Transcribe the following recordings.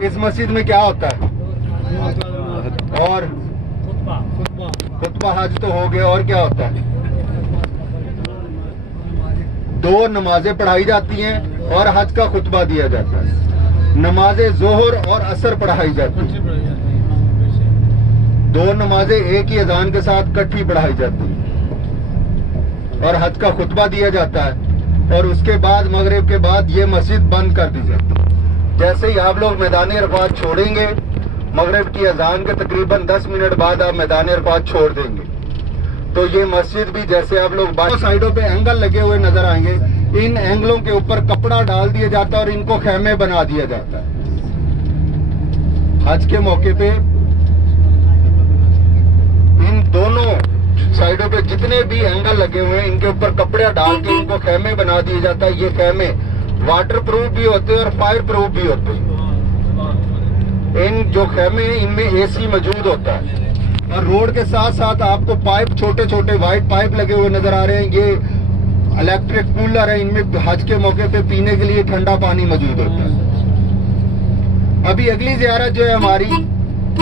इस मस्जिद में क्या होता है? और खुतबा हज तो हो गया, और क्या होता है? 2 नमाजें पढ़ाई जाती हैं और हज का खुतबा दिया जाता है। नमाजें जोहर और असर पढ़ाई जाती हैं, 2 नमाजें एक ही अजान के साथ इकट्ठी पढ़ाई जाती हैं और हज का खुतबा दिया जाता है। और उसके बाद मगरिब के बाद ये मस्जिद बंद कर दी जाती है। जैसे ही आप लोग मैदान अरफात छोड़ेंगे, मगरिब की अजान के तकरीबन 10 मिनट बाद आप मैदान अरफात छोड़ देंगे, तो ये मस्जिद भी जैसे आप लोग बाकी साइडों पे एंगल लगे हुए नजर आएंगे, इन एंगलों के ऊपर कपड़ा डाल दिया जाता है और इनको खेमे बना दिया जाता है। हज के मौके पे इन दोनों साइडों पे जितने भी एंगल लगे हुए हैं, इनके ऊपर कपड़ा डाल के इनको खेमे बना दिया जाता है। ये खेमे वाटर प्रूफ भी होते हैं और फायर प्रूफ भी होते हैं। इन जो खेमे हैं इनमें एसी मौजूद होता है और रोड के साथ साथ आपको पाइप, छोटे छोटे वाइट पाइप लगे हुए नजर आ रहे हैं। ये इलेक्ट्रिक कूलर है, इनमें हज के मौके पे पीने के लिए ठंडा पानी मौजूद होता है। अभी अगली ज़ियारत जो है हमारी,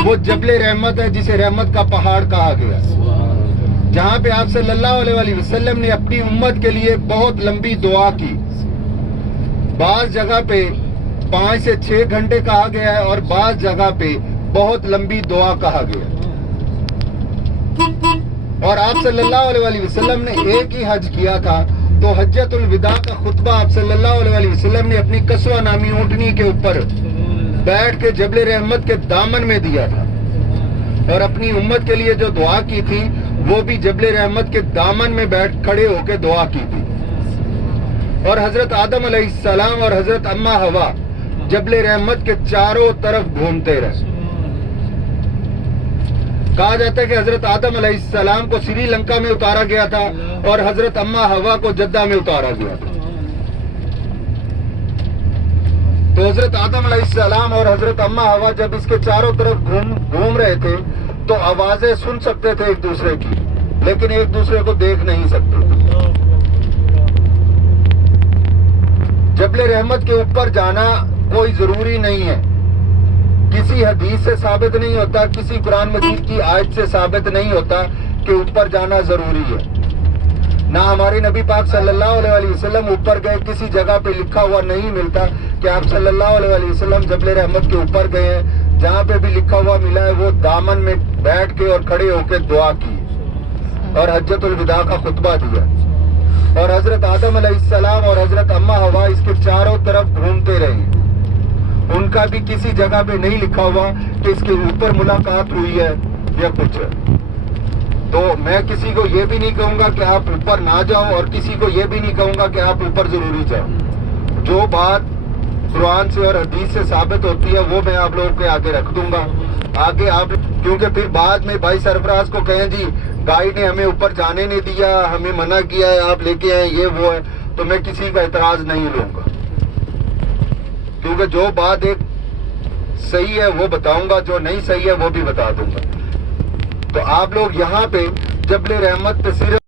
वो जबले रहमत है, जिसे रहमत का पहाड़ कहा गया, जहाँ पे आप सल्लल्लाहु अलैहि वसल्लम ने अपनी उम्मत के लिए बहुत लंबी दुआ की। बाज़ जगह पे 5 से 6 घंटे कहा गया है और बाज़ जगह पे बहुत लंबी दुआ कहा गया। और आप सल्लल्लाहु अलैहि वसल्लम ने एक ही हज किया था, तो हज्जतुल विदा का खुतबा आप सल्लल्लाहु अलैहि वसल्लम ने अपनी कस्वा नामी ऊँटनी के ऊपर बैठ के जबले रहमत के दामन में दिया था और अपनी उम्मत के लिए जो दुआ की थी वो भी जबले रहमत के दामन में बैठ खड़े होकर दुआ की थी। और हजरत आदम अलैहिस्सलाम और हजरत अम्मा हवा जबले रहमत के चारों तरफ घूमते रहे। कहा जाता है कि हजरत आदम अलैहिस्सलाम को श्रीलंका में उतारा गया था और हजरत अम्मा हवा को जद्दा में उतारा गया था। तो हजरत आदम अलैहिस्सलाम और हजरत अम्मा हवा जब इसके चारों तरफ घूम रहे थे तो आवाजें सुन सकते थे एक दूसरे की, लेकिन एक दूसरे को देख नहीं सकते थे। जबले रहमत के ऊपर जाना कोई जरूरी नहीं है, किसी हदीस से साबित नहीं होता, किसी कुरान मजीद की आयत से साबित नहीं होता कि ऊपर जाना जरूरी है। ना हमारे नबी पाक सल्लल्लाहु अलैहि वसल्लम ऊपर गए, किसी जगह पे लिखा हुआ नहीं मिलता कि आप सल्लल्लाहु अलैहि वसल्लम जबले रहमत के ऊपर गए हैं। जहाँ पे भी लिखा हुआ मिला है वो दामन में बैठ के और खड़े होकर दुआ की और हज्जतुल विदा का खुतबा दिया। और हजरत आदम अलैहिस्सलाम और हजरत अम्मा हवा इसके चारों तरफ घूमते रहे। उनका भी किसी जगह पे नहीं लिखा हुआ कि इसके ऊपर मुलाकात हुई है या कुछ है। तो मैं किसी को ये भी नहीं कहूंगा कि आप ऊपर ना जाओ और किसी को ये भी नहीं कहूंगा कि आप ऊपर जरूरी जाओ। जो बात कुरान से और हदीस से साबित होती है वो मैं आप लोगों के आगे रख दूंगा। आगे आप, क्योंकि फिर बाद में भाई सरफराज को कहें जी गाइड ने हमें ऊपर जाने नहीं दिया, हमें मना किया है, आप लेके आए, ये वो है, तो मैं किसी का एतराज नहीं लूंगा, क्योंकि जो बात एक सही है वो बताऊंगा, जो नहीं सही है वो भी बता दूंगा। तो आप लोग यहाँ पे जबले रहमत पे सिर्फ